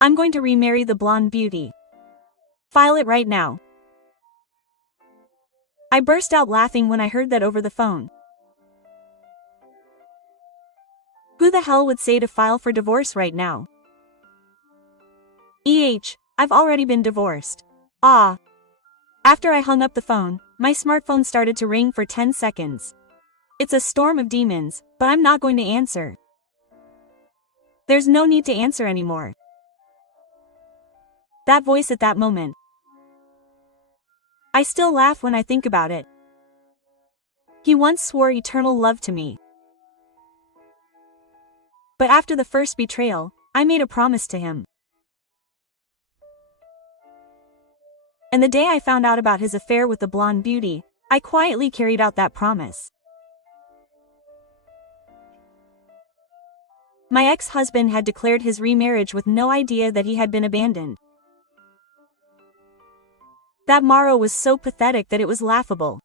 I'm going to remarry the blonde beauty. File it right now. I burst out laughing when I heard that over the phone. Who the hell would say to file for divorce right now? I've already been divorced. Ah. After I hung up the phone, my smartphone started to ring for 10 seconds. It's a storm of demons, but I'm not going to answer. There's no need to answer anymore. That voice at that moment. I still laugh when I think about it. He once swore eternal love to me. But after the first betrayal, I made a promise to him. And the day I found out about his affair with the blonde beauty, I quietly carried out that promise. My ex-husband had declared his remarriage with no idea that he had been abandoned. That morrow was so pathetic that it was laughable.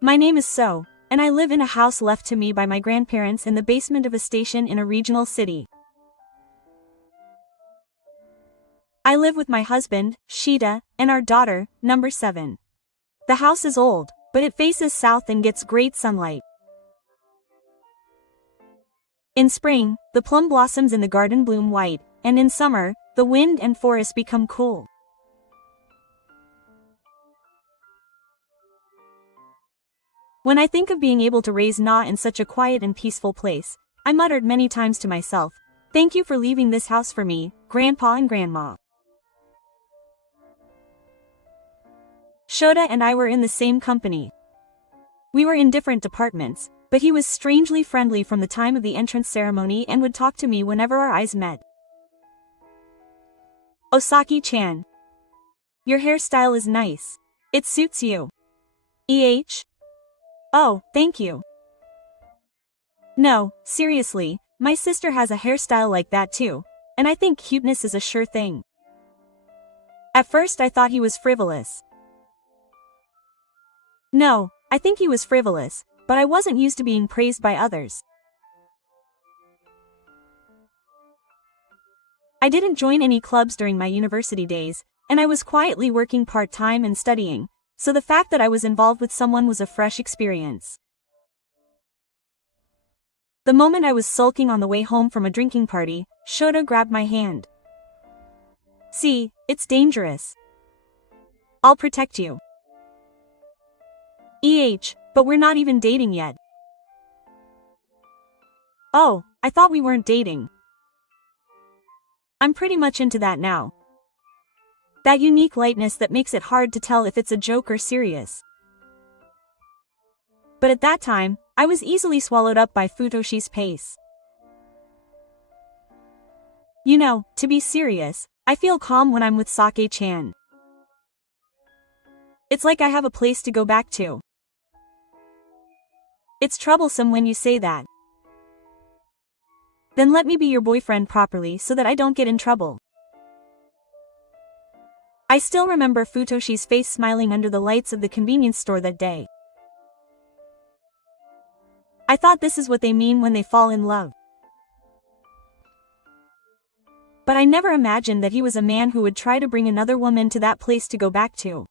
My name is So, and I live in a house left to me by my grandparents in the basement of a station in a regional city. I live with my husband, Sheeta, and our daughter, number 7. The house is old, but it faces south and gets great sunlight. In spring, the plum blossoms in the garden bloom white, and in summer, the wind and forest become cool. When I think of being able to raise Na in such a quiet and peaceful place, I muttered many times to myself, "Thank you for leaving this house for me, Grandpa and Grandma." Shota and I were in the same company. We were in different departments, but he was strangely friendly from the time of the entrance ceremony and would talk to me whenever our eyes met. Osaki-chan. Your hairstyle is nice. It suits you. Oh, thank you. No, seriously, my sister has a hairstyle like that too, and I think cuteness is a sure thing. At first I thought he was frivolous. No, I think he was frivolous, but I wasn't used to being praised by others. I didn't join any clubs during my university days, and I was quietly working part-time and studying, so the fact that I was involved with someone was a fresh experience. The moment I was sulking on the way home from a drinking party, Shota grabbed my hand. "See, it's dangerous. I'll protect you." But we're not even dating yet. Oh, I thought we weren't dating. I'm pretty much into that now. That unique lightness that makes it hard to tell if it's a joke or serious. But at that time, I was easily swallowed up by Futoshi's pace. You know, to be serious, I feel calm when I'm with Sake-chan. It's like I have a place to go back to. It's troublesome when you say that. Then let me be your boyfriend properly so that I don't get in trouble. I still remember Futoshi's face smiling under the lights of the convenience store that day. I thought this is what they mean when they fall in love. But I never imagined that he was a man who would try to bring another woman to that place to go back to.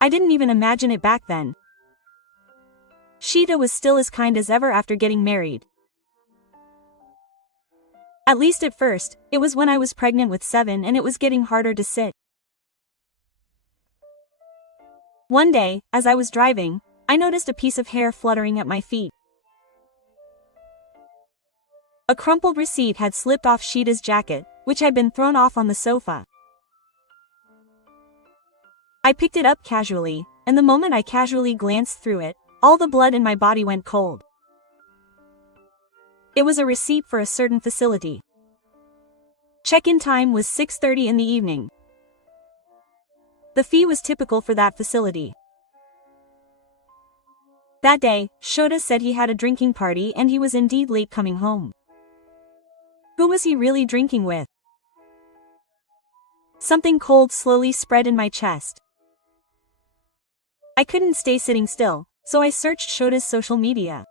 I didn't even imagine it back then. Sheeta was still as kind as ever after getting married. At least at first, it was when I was pregnant with 7 and it was getting harder to sit. One day, as I was driving, I noticed a piece of hair fluttering at my feet. A crumpled receipt had slipped off Sheeta's jacket, which had been thrown off on the sofa. I picked it up casually, and the moment I casually glanced through it, all the blood in my body went cold. It was a receipt for a certain facility. Check-in time was 6:30 in the evening. The fee was typical for that facility. That day, Shota said he had a drinking party and he was indeed late coming home. Who was he really drinking with? Something cold slowly spread in my chest. I couldn't stay sitting still, so I searched Shota's social media.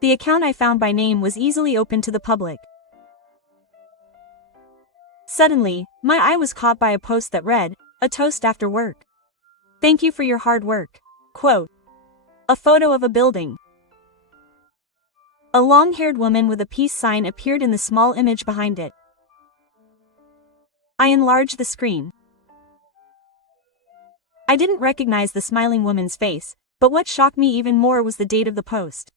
The account I found by name was easily open to the public. Suddenly, my eye was caught by a post that read, "A toast after work. Thank you for your hard work." Quote. A photo of a building. A long-haired woman with a peace sign appeared in the small image behind it. I enlarged the screen. I didn't recognize the smiling woman's face, but what shocked me even more was the date of the post.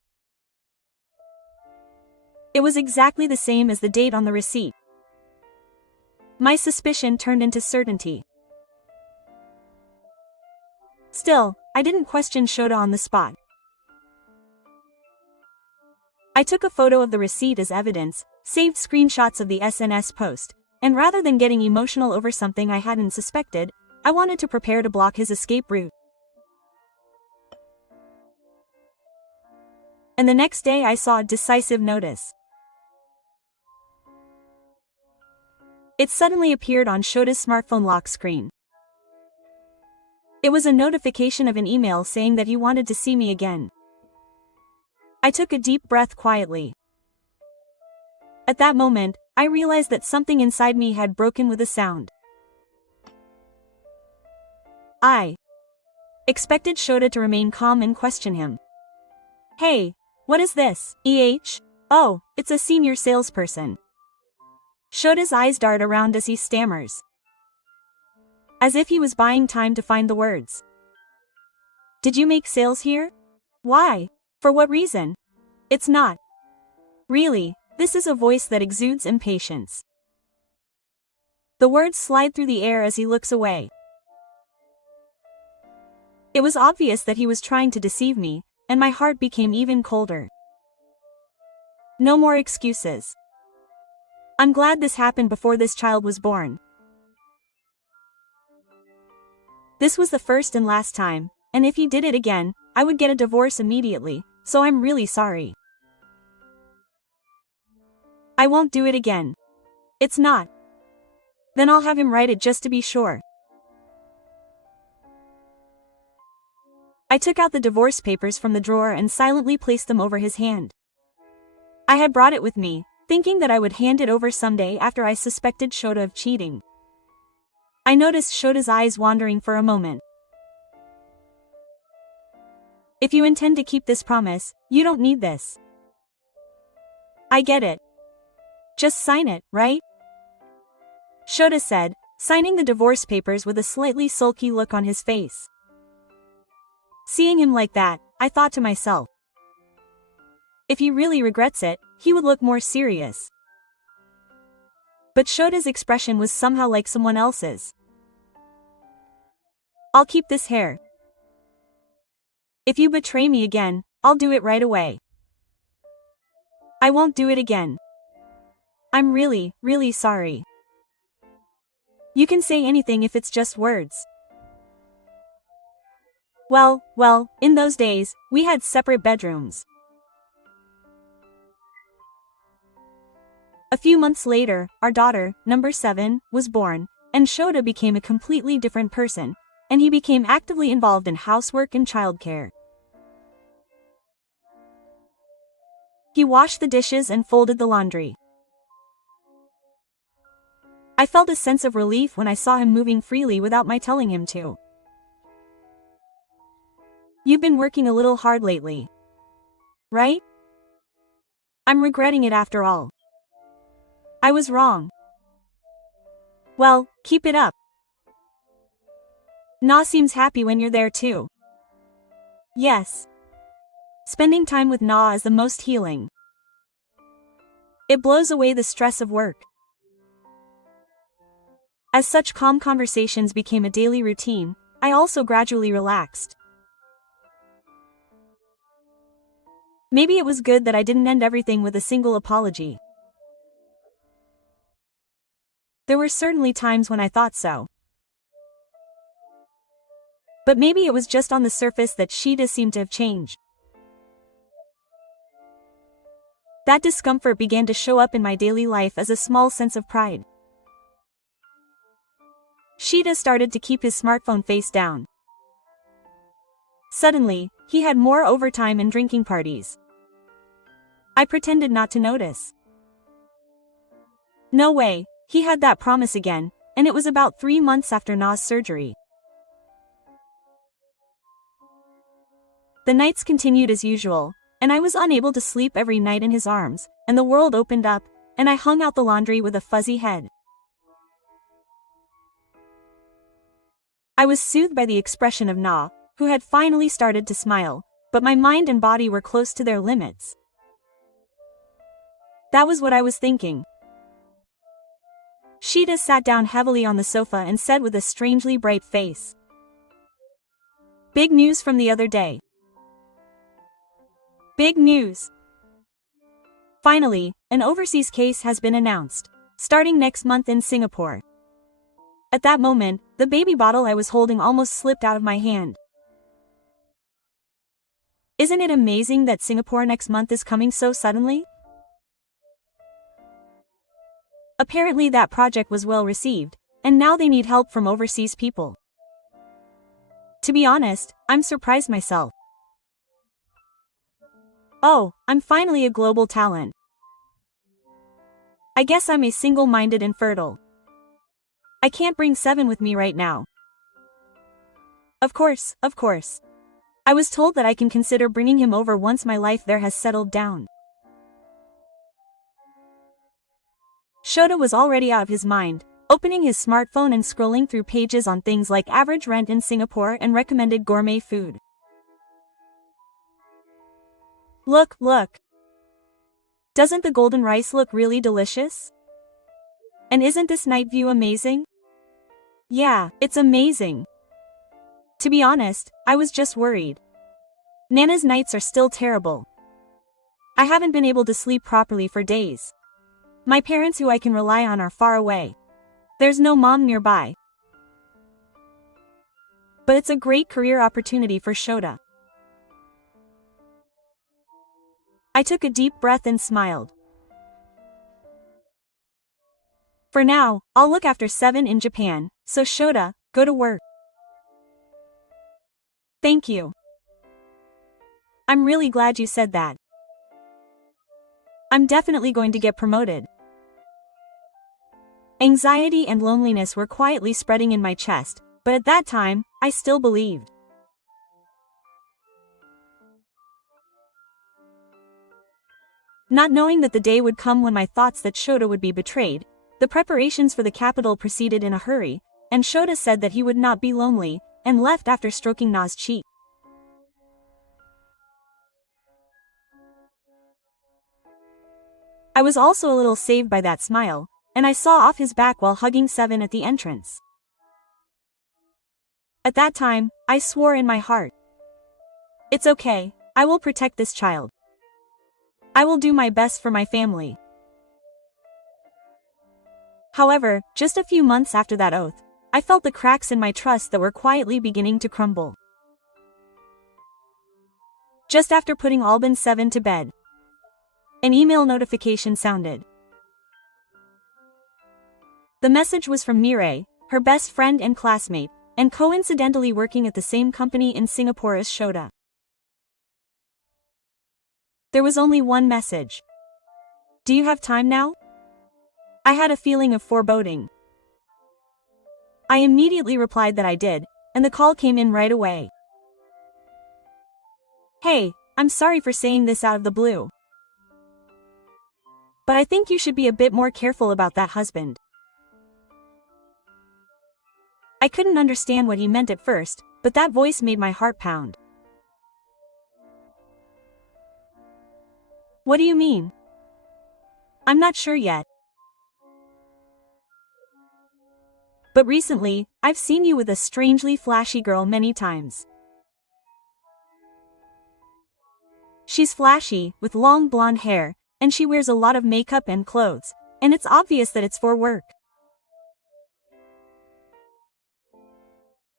It was exactly the same as the date on the receipt. My suspicion turned into certainty. Still, I didn't question Shota on the spot. I took a photo of the receipt as evidence, saved screenshots of the SNS post, and rather than getting emotional over something I hadn't suspected, I wanted to prepare to block his escape route. And the next day I saw a decisive notice. It suddenly appeared on Shota's smartphone lock screen. It was a notification of an email saying that he wanted to see me again. I took a deep breath quietly. At that moment, I realized that something inside me had broken with a sound. I expected Shota to remain calm and question him. "Hey, what is this, EH? Oh, it's a senior salesperson." Shota's eyes dart around as he stammers, as if he was buying time to find the words. "Did you make sales here? Why? For what reason? It's not. Really, this is a voice that exudes impatience." The words slide through the air as he looks away. It was obvious that he was trying to deceive me, and my heart became even colder. No more excuses. I'm glad this happened before this child was born. This was the first and last time, and if he did it again, I would get a divorce immediately, so I'm really sorry. I won't do it again. It's not. Then I'll have him write it just to be sure. I took out the divorce papers from the drawer and silently placed them over his hand. I had brought it with me, thinking that I would hand it over someday after I suspected Shota of cheating. I noticed Shota's eyes wandering for a moment. "If you intend to keep this promise, you don't need this." "I get it. Just sign it, right?" Shota said, signing the divorce papers with a slightly sulky look on his face. Seeing him like that, I thought to myself, if he really regrets it, he would look more serious. But Shota's expression was somehow like someone else's. "I'll keep this hair. If you betray me again, I'll do it right away. I won't do it again. I'm really, really sorry. You can say anything if it's just words." Well, in those days, we had separate bedrooms. A few months later, our daughter, number 7, was born, and Shota became a completely different person, and he became actively involved in housework and childcare. He washed the dishes and folded the laundry. I felt a sense of relief when I saw him moving freely without my telling him to. "You've been working a little hard lately, right? I'm regretting it after all. I was wrong. Well, keep it up. Na seems happy when you're there too." Yes. Spending time with Na is the most healing. It blows away the stress of work. As such calm conversations became a daily routine, I also gradually relaxed. Maybe it was good that I didn't end everything with a single apology. There were certainly times when I thought so. But maybe it was just on the surface that Shita seemed to have changed. That discomfort began to show up in my daily life as a small sense of pride. Shita started to keep his smartphone face down. Suddenly, he had more overtime and drinking parties. I pretended not to notice. No way, he had that promise again, and it was about 3 months after Na's surgery. The nights continued as usual, and I was unable to sleep every night in his arms, and the world opened up, and I hung out the laundry with a fuzzy head. I was soothed by the expression of Na, who had finally started to smile, but my mind and body were close to their limits. That was what I was thinking. Sheeta sat down heavily on the sofa and said with a strangely bright face, "Big news from the other day. Big news. Finally, an overseas case has been announced, starting next month in Singapore." At that moment, the baby bottle I was holding almost slipped out of my hand. Isn't it amazing that Singapore next month is coming so suddenly? Apparently that project was well received, and now they need help from overseas people. To be honest, I'm surprised myself. Oh, I'm finally a global talent. I guess I'm a single-minded infertile. I can't bring 7 with me right now. Of course. I was told that I can consider bringing him over once my life there has settled down. Shota was already out of his mind, opening his smartphone and scrolling through pages on things like average rent in Singapore and recommended gourmet food. Look. Doesn't the golden rice look really delicious? And isn't this night view amazing? Yeah, it's amazing. To be honest, I was just worried. Nana's nights are still terrible. I haven't been able to sleep properly for days. My parents who I can rely on are far away. There's no mom nearby. But it's a great career opportunity for Shota. I took a deep breath and smiled. For now, I'll look after 7 in Japan, so Shota, go to work. Thank you. I'm really glad you said that. I'm definitely going to get promoted. Anxiety and loneliness were quietly spreading in my chest, but at that time, I still believed. Not knowing that the day would come when my thoughts that Shota would be betrayed, the preparations for the capital proceeded in a hurry, and Shota said that he would not be lonely, and left after stroking Na's cheek. I was also a little saved by that smile, and I saw off his back while hugging 7 at the entrance. At that time, I swore in my heart. It's okay, I will protect this child. I will do my best for my family. However, just a few months after that oath, I felt the cracks in my trust that were quietly beginning to crumble. Just after putting Albin 7 to bed, an email notification sounded. The message was from Mireille, her best friend and classmate, and coincidentally working at the same company in Singapore as Shota. There was only one message. Do you have time now? I had a feeling of foreboding. I immediately replied that I did, and the call came in right away. Hey, I'm sorry for saying this out of the blue, but I think you should be a bit more careful about that husband. I couldn't understand what he meant at first, but that voice made my heart pound. What do you mean? I'm not sure yet. But recently, I've seen you with a strangely flashy girl many times. She's flashy, with long blonde hair, and she wears a lot of makeup and clothes, and it's obvious that it's for work.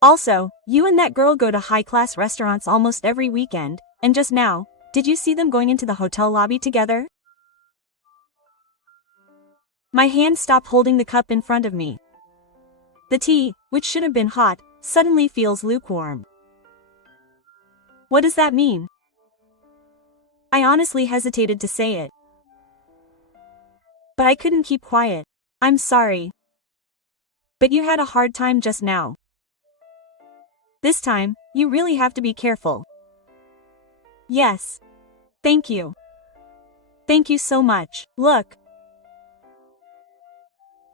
Also, you and that girl go to high-class restaurants almost every weekend, and just now, did you see them going into the hotel lobby together? My hand stopped holding the cup in front of me. The tea, which should have been hot, suddenly feels lukewarm. What does that mean? I honestly hesitated to say it. But I couldn't keep quiet. I'm sorry. But you had a hard time just now. This time, you really have to be careful. Yes. Thank you. Thank you so much. Look.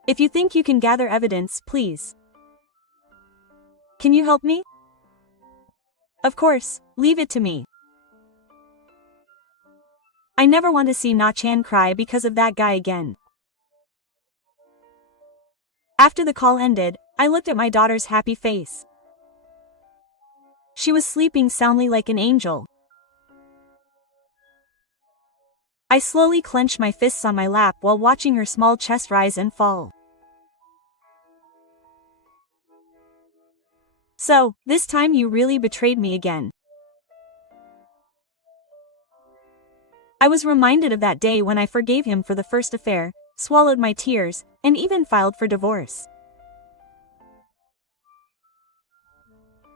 If you think you can gather evidence, please. Can you help me? Of course, leave it to me. I never want to see Na-chan cry because of that guy again. After the call ended, I looked at my daughter's happy face. She was sleeping soundly like an angel. I slowly clenched my fists on my lap while watching her small chest rise and fall. So, this time you really betrayed me again. I was reminded of that day when I forgave him for the first affair, swallowed my tears, and even filed for divorce.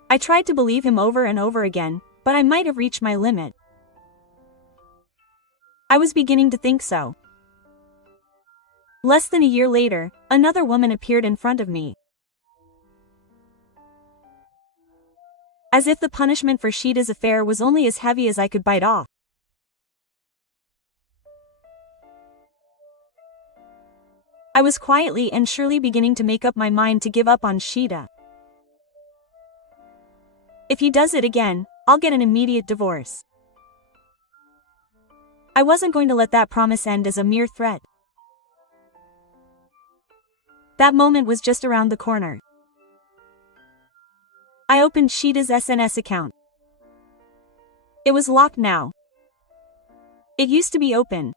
I tried to believe him over and over again, but I might have reached my limit. I was beginning to think so. Less than a year later, another woman appeared in front of me. As if the punishment for Shida's affair was only as heavy as I could bite off. I was quietly and surely beginning to make up my mind to give up on Shida. If he does it again, I'll get an immediate divorce. I wasn't going to let that promise end as a mere threat. That moment was just around the corner. I opened Shida's SNS account. It was locked now. It used to be open.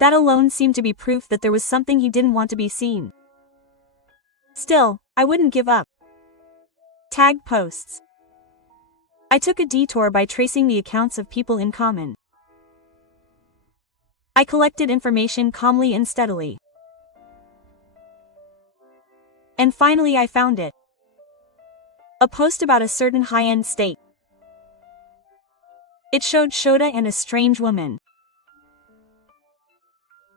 That alone seemed to be proof that there was something he didn't want to be seen. Still, I wouldn't give up. Tag posts. I took a detour by tracing the accounts of people in common. I collected information calmly and steadily. And finally I found it. A post about a certain high-end steak. It showed Shota and a strange woman.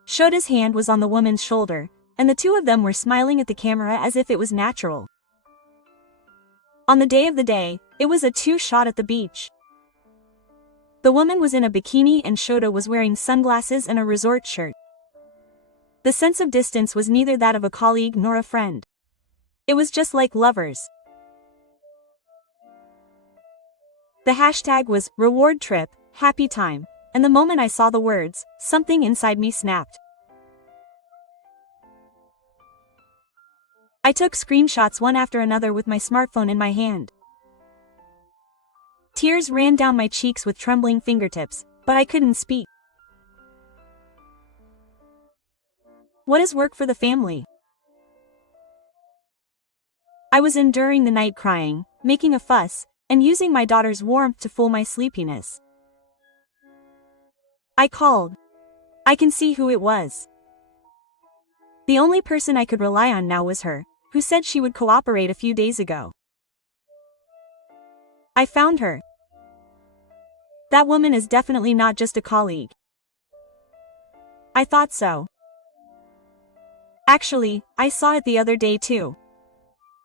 Shota's hand was on the woman's shoulder, and the two of them were smiling at the camera as if it was natural. On the day of the day, it was a two-shot at the beach. The woman was in a bikini and Shota was wearing sunglasses and a resort shirt. The sense of distance was neither that of a colleague nor a friend. It was just like lovers. The hashtag was reward trip, happy time, and the moment I saw the words, something inside me snapped. I took screenshots one after another with my smartphone in my hand. Tears ran down my cheeks with trembling fingertips, but I couldn't speak. What is work for the family? I was enduring the night crying, making a fuss, and using my daughter's warmth to fool my sleepiness. I called. I can see who it was. The only person I could rely on now was her, who said she would cooperate a few days ago. I found her. That woman is definitely not just a colleague. I thought so. Actually, I saw it the other day too.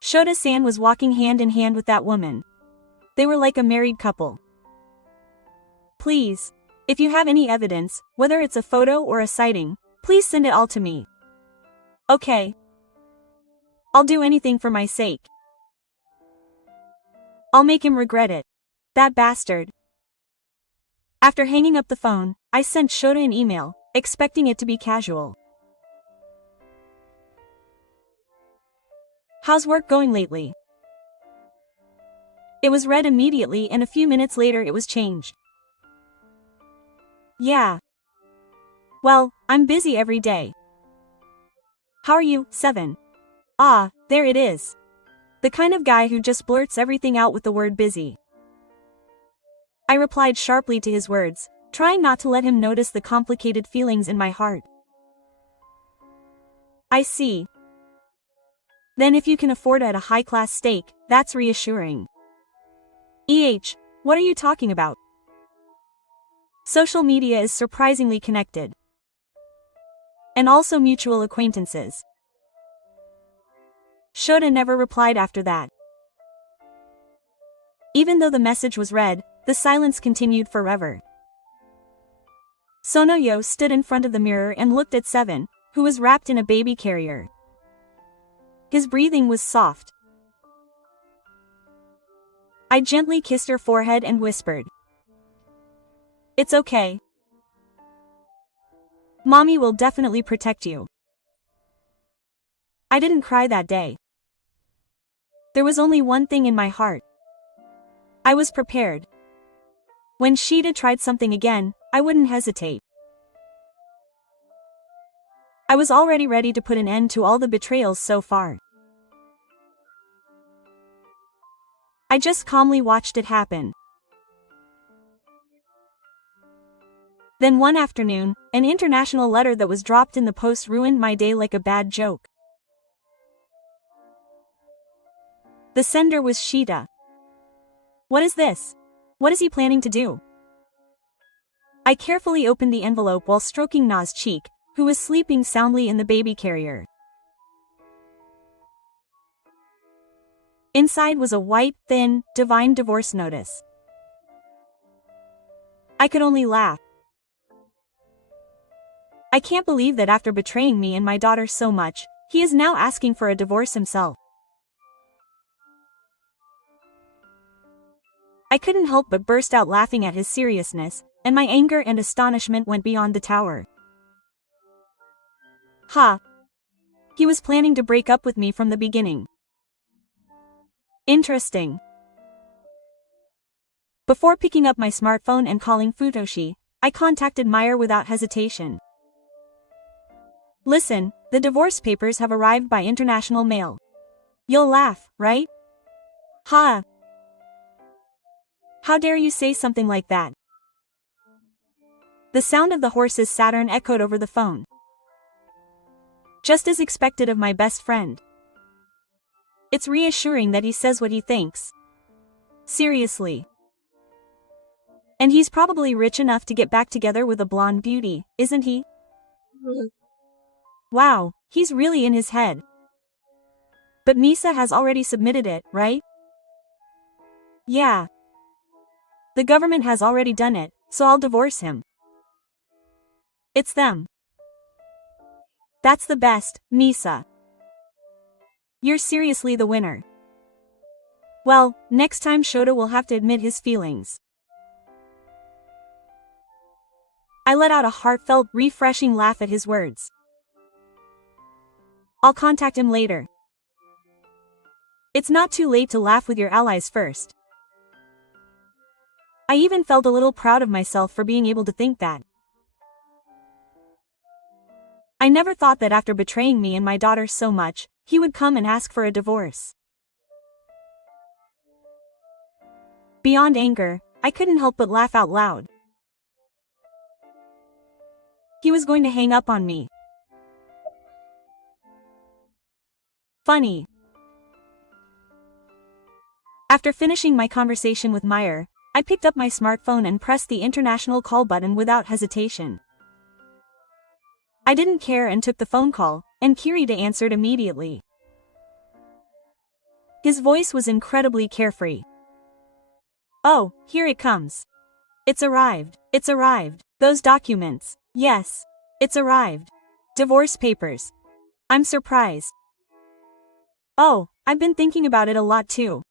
Shota-san was walking hand in hand with that woman. They were like a married couple. Please, if you have any evidence, whether it's a photo or a sighting, please send it all to me. Okay. I'll do anything for my sake. I'll make him regret it. That bastard. After hanging up the phone, I sent Shota an email, expecting it to be casual. How's work going lately? It was read immediately and a few minutes later it was changed. Yeah. Well, I'm busy every day. How are you? 7. Ah, there it is. The kind of guy who just blurts everything out with the word busy. I replied sharply to his words, trying not to let him notice the complicated feelings in my heart. I see. Then if you can afford at a high-class steak, that's reassuring. What are you talking about? Social media is surprisingly connected. And also mutual acquaintances. Shoda never replied after that. Even though the message was read, the silence continued forever. Sonoyo stood in front of the mirror and looked at Seven, who was wrapped in a baby carrier. His breathing was soft. I gently kissed her forehead and whispered, "It's okay. Mommy will definitely protect you." I didn't cry that day. There was only one thing in my heart. I was prepared. When Shida tried something again, I wouldn't hesitate. I was already ready to put an end to all the betrayals so far. I just calmly watched it happen. Then one afternoon, an international letter that was dropped in the post ruined my day like a bad joke. The sender was Shida. What is this? What is he planning to do? I carefully opened the envelope while stroking Na's cheek, who was sleeping soundly in the baby carrier. Inside was a white, thin, divine divorce notice. I could only laugh. I can't believe that after betraying me and my daughter so much, he is now asking for a divorce himself. I couldn't help but burst out laughing at his seriousness, and my anger and astonishment went beyond the tower. Ha! He was planning to break up with me from the beginning. Interesting. Before picking up my smartphone and calling Futoshi, I contacted Meyer without hesitation. Listen, the divorce papers have arrived by international mail. You'll laugh, right? Ha! How dare you say something like that? The sound of the horse's Saturn echoed over the phone. Just as expected of my best friend. It's reassuring that he says what he thinks. Seriously. And he's probably rich enough to get back together with a blonde beauty, isn't he? Wow, he's really in his head. But Misa has already submitted it, right? Yeah. The government has already done it, so I'll divorce him. It's them. That's the best, Misa. You're seriously the winner. Well, next time Shota will have to admit his feelings. I let out a heartfelt, refreshing laugh at his words. I'll contact him later. It's not too late to laugh with your allies first. I even felt a little proud of myself for being able to think that. I never thought that after betraying me and my daughter so much, he would come and ask for a divorce. Beyond anger, I couldn't help but laugh out loud. He was going to hang up on me. Funny. After finishing my conversation with Meyer, I picked up my smartphone and pressed the international call button without hesitation. I didn't care and took the phone call, and Kirita answered immediately. His voice was incredibly carefree. Oh, here it comes. It's arrived. It's arrived. Those documents. Yes. It's arrived. Divorce papers. I'm surprised. Oh, I've been thinking about it a lot too.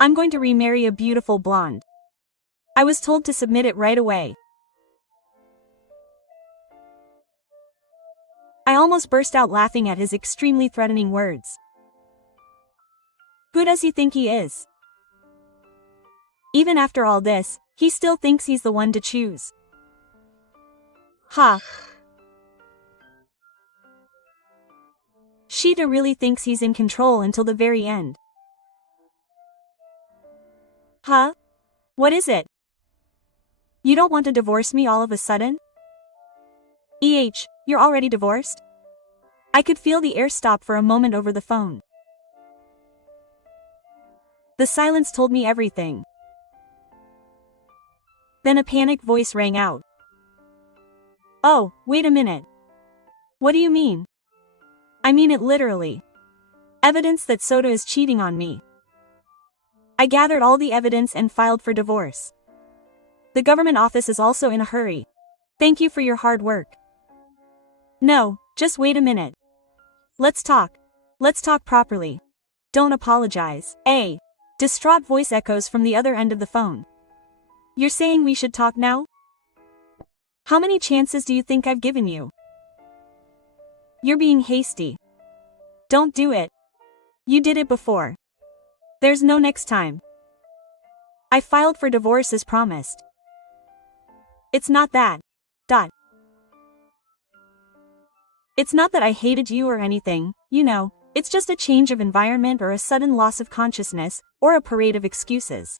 I'm going to remarry a beautiful blonde. I was told to submit it right away. I almost burst out laughing at his extremely threatening words. Who does he think he is? Even after all this, he still thinks he's the one to choose. Ha! Shida really thinks he's in control until the very end. Huh? What is it? You don't want to divorce me all of a sudden? You're already divorced? I could feel the air stop for a moment over the phone. The silence told me everything. Then a panicked voice rang out. Oh, wait a minute. What do you mean? I mean it literally. Evidence that Soda is cheating on me. I gathered all the evidence and filed for divorce. The government office is also in a hurry. Thank you for your hard work. No, just wait a minute. Let's talk. Let's talk properly. Don't apologize. A distraught voice echoes from the other end of the phone. You're saying we should talk now? How many chances do you think I've given you? You're being hasty. Don't do it. You did it before. There's no next time. I filed for divorce as promised. It's not that. It's not that I hated you or anything, you know, it's just a change of environment or a sudden loss of consciousness, or a parade of excuses.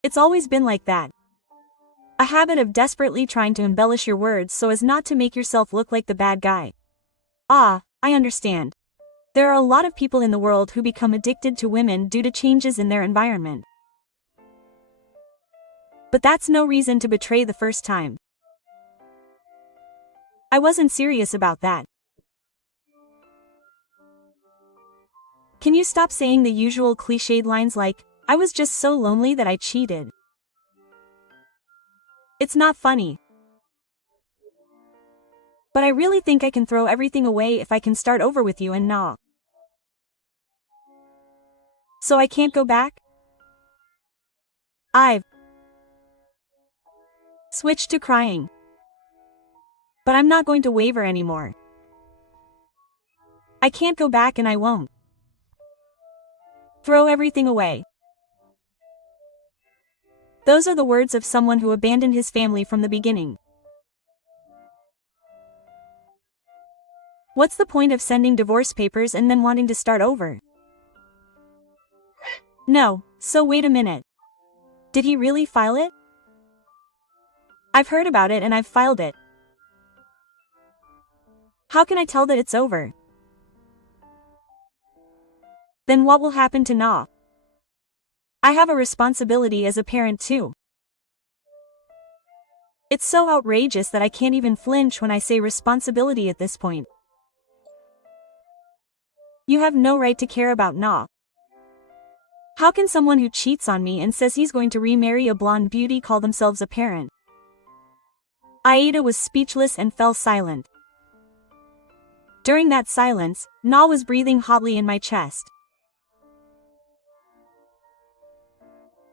It's always been like that. A habit of desperately trying to embellish your words so as not to make yourself look like the bad guy. Ah, I understand. There are a lot of people in the world who become addicted to women due to changes in their environment. But that's no reason to betray the first time. I wasn't serious about that. Can you stop saying the usual cliched lines like, I was just so lonely that I cheated? It's not funny. But I really think I can throw everything away if I can start over with you and nah. So I can't go back? I've switched to crying. But I'm not going to waver anymore. I can't go back and I won't. Throw everything away. Those are the words of someone who abandoned his family from the beginning. What's the point of sending divorce papers and then wanting to start over? No, so wait a minute. Did he really file it? I've heard about it and I've filed it. How can I tell that it's over? Then what will happen to Na? I have a responsibility as a parent too. It's so outrageous that I can't even flinch when I say responsibility at this point. You have no right to care about Na. How can someone who cheats on me and says he's going to remarry a blonde beauty call themselves a parent? Aida was speechless and fell silent. During that silence, Na was breathing hotly in my chest.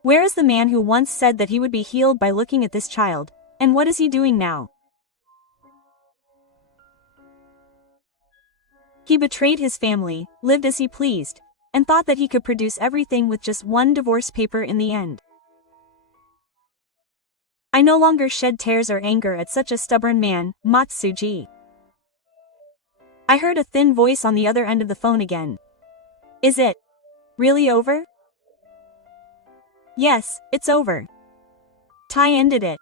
Where is the man who once said that he would be healed by looking at this child, and what is he doing now? He betrayed his family, lived as he pleased, and thought that he could produce everything with just one divorce paper in the end. I no longer shed tears or anger at such a stubborn man, Matsuji. I heard a thin voice on the other end of the phone again. Is it really over? Yes, it's over. Tai ended it.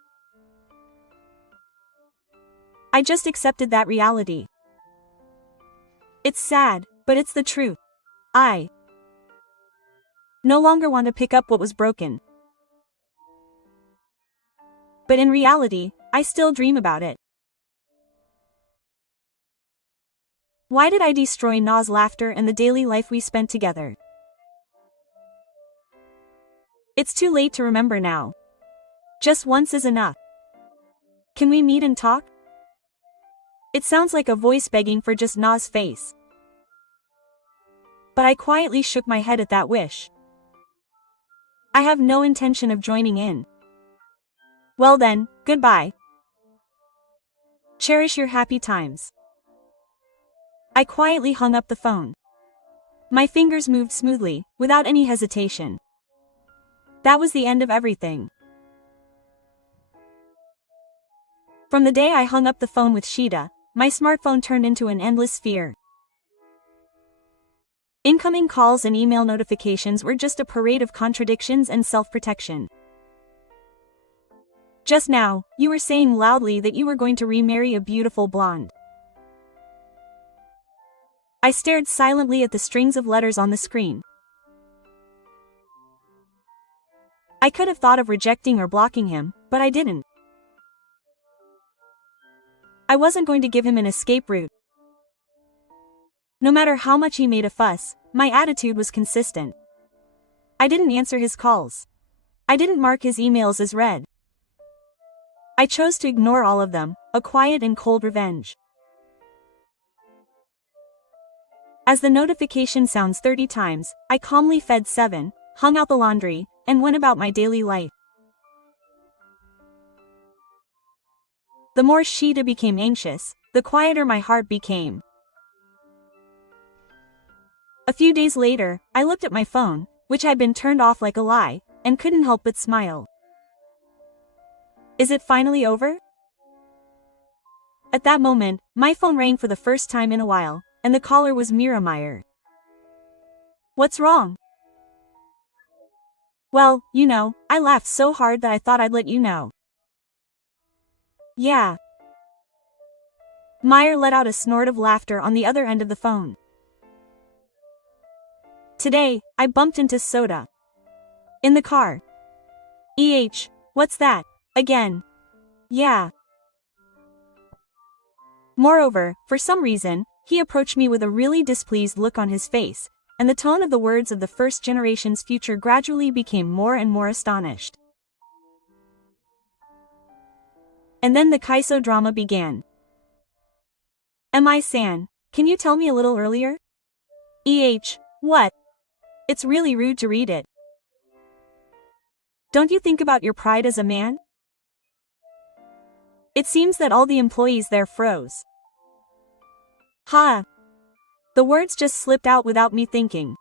I just accepted that reality. It's sad, but it's the truth. I no longer want to pick up what was broken. But in reality, I still dream about it. Why did I destroy Na's laughter and the daily life we spent together? It's too late to remember now. Just once is enough. Can we meet and talk? It sounds like a voice begging for just Na's face. But I quietly shook my head at that wish. I have no intention of joining in. Well then, goodbye. Cherish your happy times. I quietly hung up the phone. My fingers moved smoothly, without any hesitation. That was the end of everything. From the day I hung up the phone with Shida, my smartphone turned into an endless sphere. Incoming calls and email notifications were just a parade of contradictions and self-protection. Just now, you were saying loudly that you were going to remarry a beautiful blonde. I stared silently at the strings of letters on the screen. I could have thought of rejecting or blocking him, but I didn't. I wasn't going to give him an escape route. No matter how much he made a fuss, my attitude was consistent. I didn't answer his calls. I didn't mark his emails as read. I chose to ignore all of them, a quiet and cold revenge. As the notification sounds 30 times, I calmly fed 7, hung out the laundry, and went about my daily life. The more Sheeta became anxious, the quieter my heart became. A few days later, I looked at my phone, which had been turned off like a lie, and couldn't help but smile. Is it finally over? At that moment, my phone rang for the first time in a while, and the caller was Mira Meyer. What's wrong? Well, you know, I laughed so hard that I thought I'd let you know. Yeah. Meyer let out a snort of laughter on the other end of the phone. Today, I bumped into Soda. In the car. What's that? Again. Yeah. Moreover, for some reason, he approached me with a really displeased look on his face, and the tone of the words of the first generation's future gradually became more and more astonished. And then the Kaiso drama began. Mi-san, can you tell me a little earlier? What? It's really rude to read it. Don't you think about your pride as a man? It seems that all the employees there froze. Ha! The words just slipped out without me thinking.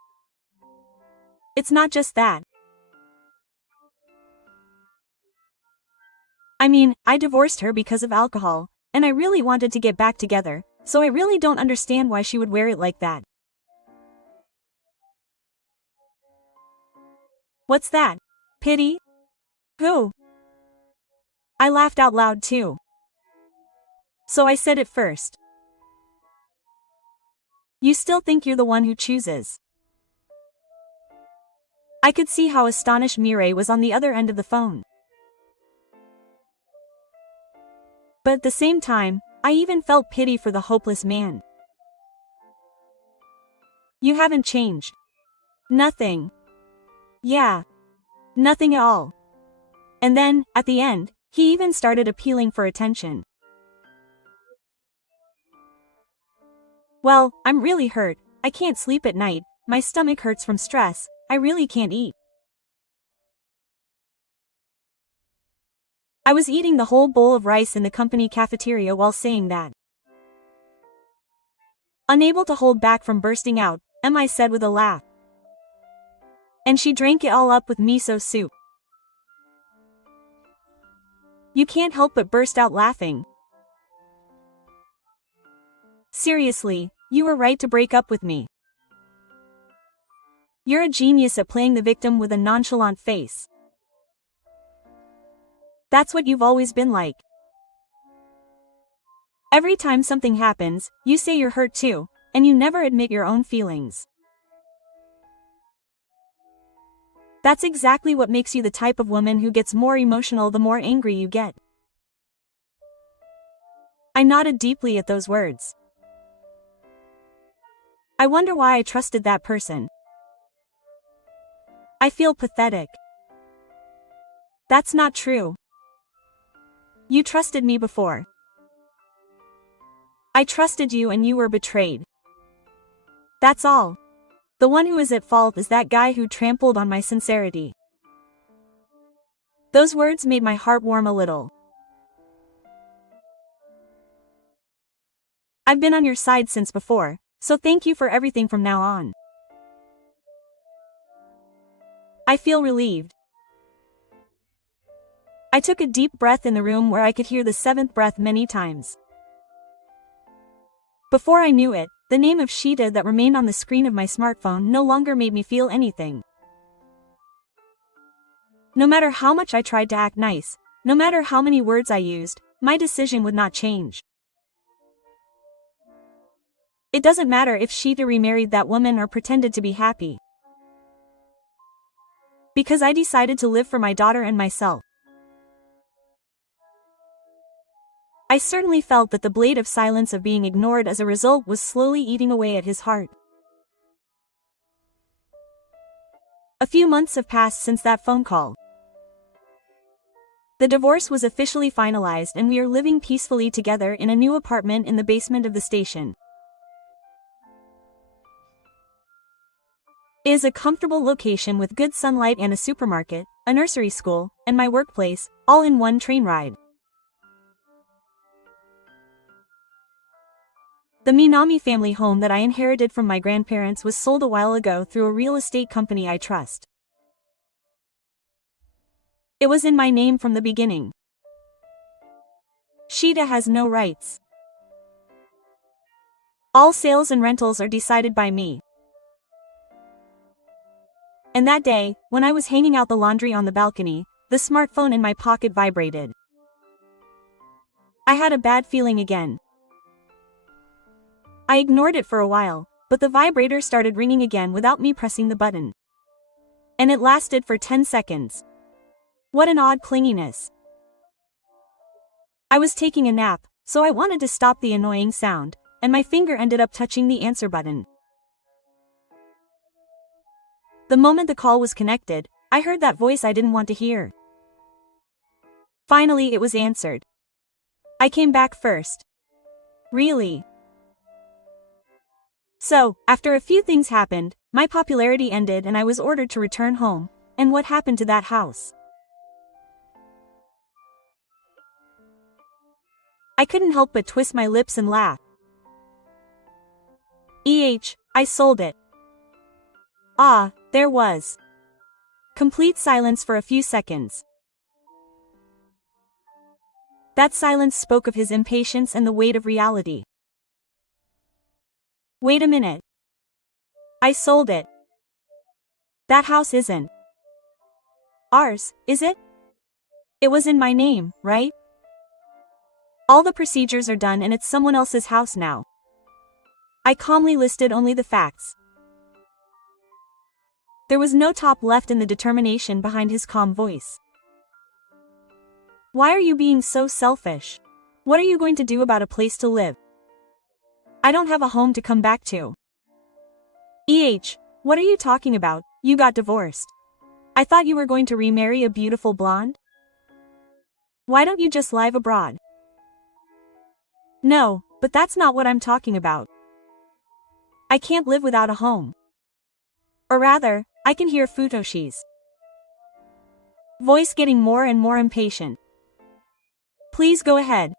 It's not just that. I mean, I divorced her because of alcohol, and I really wanted to get back together, so I really don't understand why she would wear it like that. What's that? Pity? Who? I laughed out loud too. So I said it first. You still think you're the one who chooses. I could see how astonished Mireille was on the other end of the phone. But at the same time, I even felt pity for the hopeless man. You haven't changed. Nothing. Yeah. Nothing at all. And then, at the end, he even started appealing for attention. Well, I'm really hurt, I can't sleep at night, my stomach hurts from stress, I really can't eat. I was eating the whole bowl of rice in the company cafeteria while saying that. Unable to hold back from bursting out, Mi said with a laugh. And she drank it all up with miso soup. You can't help but burst out laughing. Seriously, you were right to break up with me. You're a genius at playing the victim with a nonchalant face. That's what you've always been like. Every time something happens, you say you're hurt too, and you never admit your own feelings. That's exactly what makes you the type of woman who gets more emotional the more angry you get. I nodded deeply at those words. I wonder why I trusted that person. I feel pathetic. That's not true. You trusted me before. I trusted you and you were betrayed. That's all. The one who is at fault is that guy who trampled on my sincerity. Those words made my heart warm a little. I've been on your side since before, so thank you for everything from now on. I feel relieved. I took a deep breath in the room where I could hear the seventh breath many times. Before I knew it, the name of Sheeta that remained on the screen of my smartphone no longer made me feel anything. No matter how much I tried to act nice, no matter how many words I used, my decision would not change. It doesn't matter if Sheeta remarried that woman or pretended to be happy. Because I decided to live for my daughter and myself. I certainly felt that the blade of silence of being ignored as a result was slowly eating away at his heart. A few months have passed since that phone call. The divorce was officially finalized and we are living peacefully together in a new apartment in the basement of the station. It is a comfortable location with good sunlight and a supermarket, a nursery school, and my workplace, all in one train ride. The Minami family home that I inherited from my grandparents was sold a while ago through a real estate company I trust. It was in my name from the beginning. Shida has no rights. All sales and rentals are decided by me. And that day, when I was hanging out the laundry on the balcony, the smartphone in my pocket vibrated. I had a bad feeling again. I ignored it for a while, but the vibrator started ringing again without me pressing the button. And it lasted for 10 seconds. What an odd clinginess. I was taking a nap, so I wanted to stop the annoying sound, and my finger ended up touching the answer button. The moment the call was connected, I heard that voice I didn't want to hear. Finally, it was answered. I came back first. Really? So, after a few things happened, my popularity ended and I was ordered to return home. And what happened to that house? I couldn't help but twist my lips and laugh. I sold it. Ah, there was complete silence for a few seconds. That silence spoke of his impatience and the weight of reality. Wait a minute. I sold it. That house isn't ours, is it? It was in my name, right? All the procedures are done and it's someone else's house now. I calmly listed only the facts. There was no top left in the determination behind his calm voice. Why are you being so selfish? What are you going to do about a place to live? I don't have a home to come back to. What are you talking about? You got divorced. I thought you were going to remarry a beautiful blonde? Why don't you just live abroad? No, but that's not what I'm talking about. I can't live without a home. Or rather, I can hear Futoshi's voice getting more and more impatient. Please go ahead.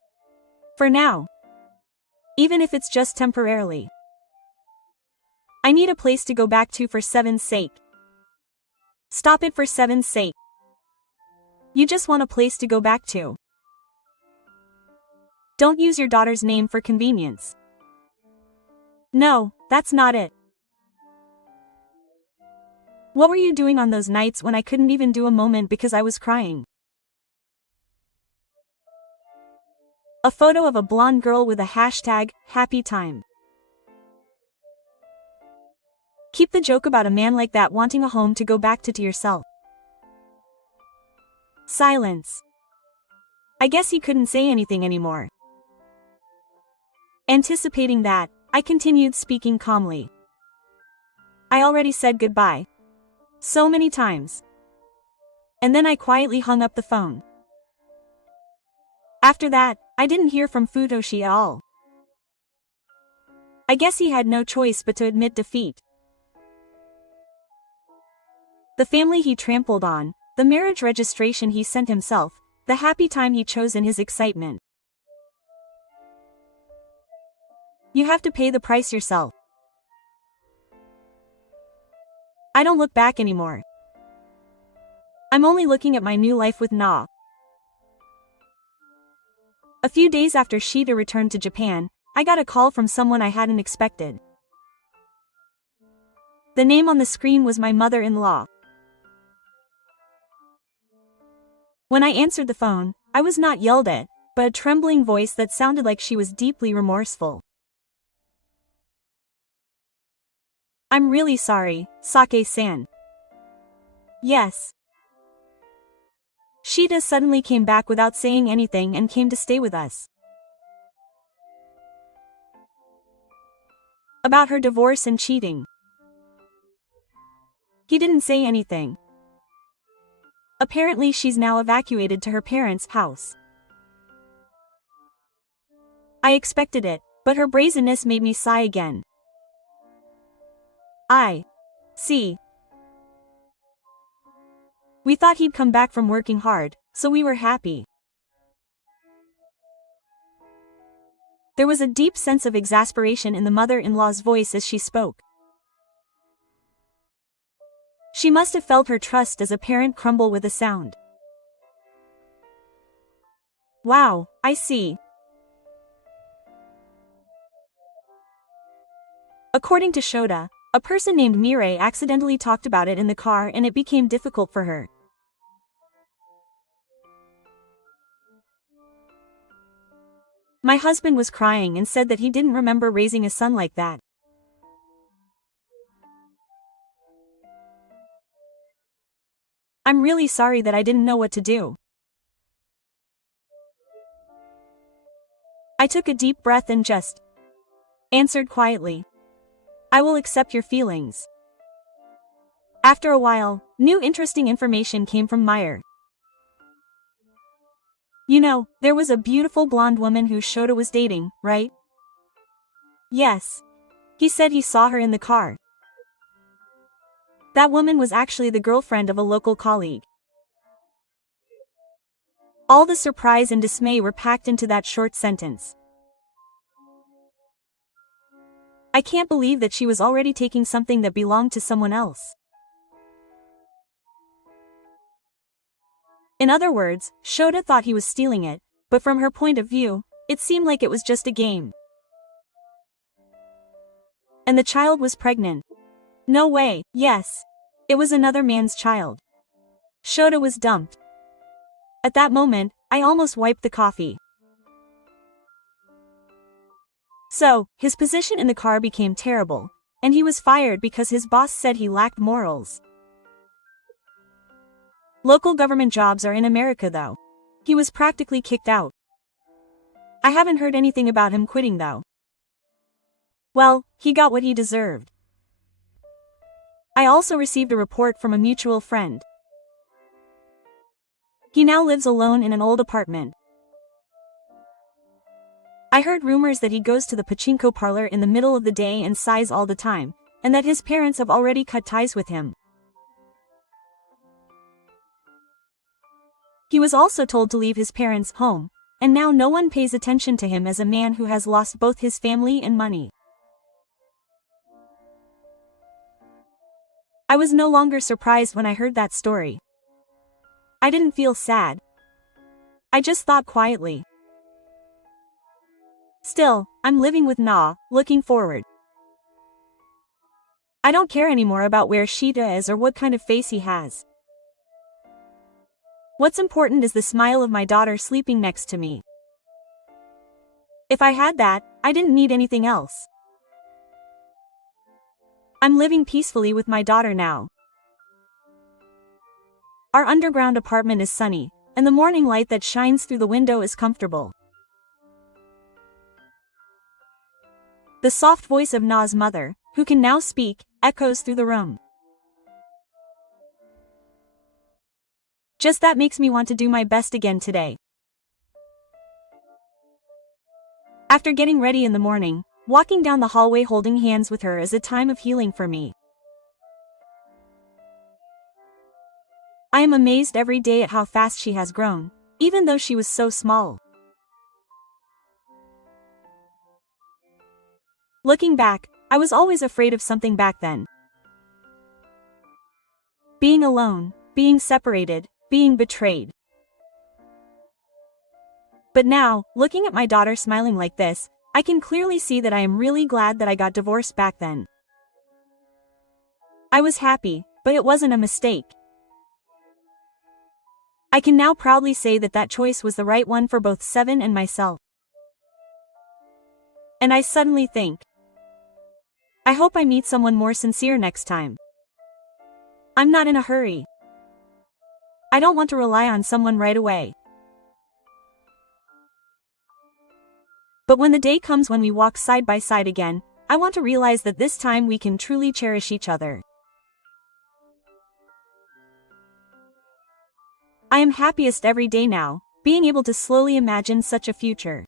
For now. Even if it's just temporarily. I need a place to go back to for 7's sake. Stop it for 7's sake. You just want a place to go back to. Don't use your daughter's name for convenience. No, that's not it. What were you doing on those nights when I couldn't even do a moment because I was crying? A photo of a blonde girl with a hashtag, happy time. Keep the joke about a man like that wanting a home to go back to yourself. Silence. I guess he couldn't say anything anymore. Anticipating that, I continued speaking calmly. I already said goodbye. So many times. And then I quietly hung up the phone. After that, I didn't hear from Futoshi at all. I guess he had no choice but to admit defeat. The family he trampled on, the marriage registration he sent himself, the happy time he chose in his excitement. You have to pay the price yourself. I don't look back anymore. I'm only looking at my new life with Na. A few days after Shida returned to Japan, I got a call from someone I hadn't expected. The name on the screen was my mother-in-law. When I answered the phone, I was not yelled at, but a trembling voice that sounded like she was deeply remorseful. I'm really sorry, Sake-san. Yes. Sheeta suddenly came back without saying anything and came to stay with us. About her divorce and cheating. He didn't say anything. Apparently she's now evacuated to her parents' house. I expected it, but her brazenness made me sigh again. I see. We thought he'd come back from working hard, so we were happy. There was a deep sense of exasperation in the mother-in-law's voice as she spoke. She must have felt her trust as a parent crumble with a sound. Wow, I see. According to Shota, a person named Mireille accidentally talked about it in the car and it became difficult for her. My husband was crying and said that he didn't remember raising a son like that. I'm really sorry that I didn't know what to do. I took a deep breath and just answered quietly. I will accept your feelings. After a while, new interesting information came from Meyer. You know, there was a beautiful blonde woman who Shota was dating, right? Yes. He said he saw her in the car. That woman was actually the girlfriend of a local colleague. All the surprise and dismay were packed into that short sentence. I can't believe that she was already taking something that belonged to someone else. In other words, Shota thought he was stealing it, but from her point of view, it seemed like it was just a game. And the child was pregnant. No way, yes. It was another man's child. Shota was dumped. At that moment, I almost wiped the coffee. So, his position in the car became terrible, and he was fired because his boss said he lacked morals. Local government jobs are in America though. He was practically kicked out. I haven't heard anything about him quitting though. Well, he got what he deserved. I also received a report from a mutual friend. He now lives alone in an old apartment. I heard rumors that he goes to the pachinko parlor in the middle of the day and sighs all the time, and that his parents have already cut ties with him. He was also told to leave his parents' home, and now no one pays attention to him as a man who has lost both his family and money. I was no longer surprised when I heard that story. I didn't feel sad. I just thought quietly. Still, I'm living with Na, looking forward. I don't care anymore about where Sheeta is or what kind of face he has. What's important is the smile of my daughter sleeping next to me. If I had that, I didn't need anything else. I'm living peacefully with my daughter now. Our underground apartment is sunny, and the morning light that shines through the window is comfortable. The soft voice of Na's mother, who can now speak, echoes through the room. Just that makes me want to do my best again today. After getting ready in the morning, walking down the hallway holding hands with her is a time of healing for me. I am amazed every day at how fast she has grown, even though she was so small. Looking back, I was always afraid of something back then. Being alone, being separated, being betrayed. But now, looking at my daughter smiling like this, I can clearly see that I am really glad that I got divorced back then. I was happy, but it wasn't a mistake. I can now proudly say that that choice was the right one for both Seven and myself. And I suddenly think, I hope I meet someone more sincere next time. I'm not in a hurry. I don't want to rely on someone right away. But when the day comes when we walk side by side again, I want to realize that this time we can truly cherish each other. I am happiest every day now, being able to slowly imagine such a future.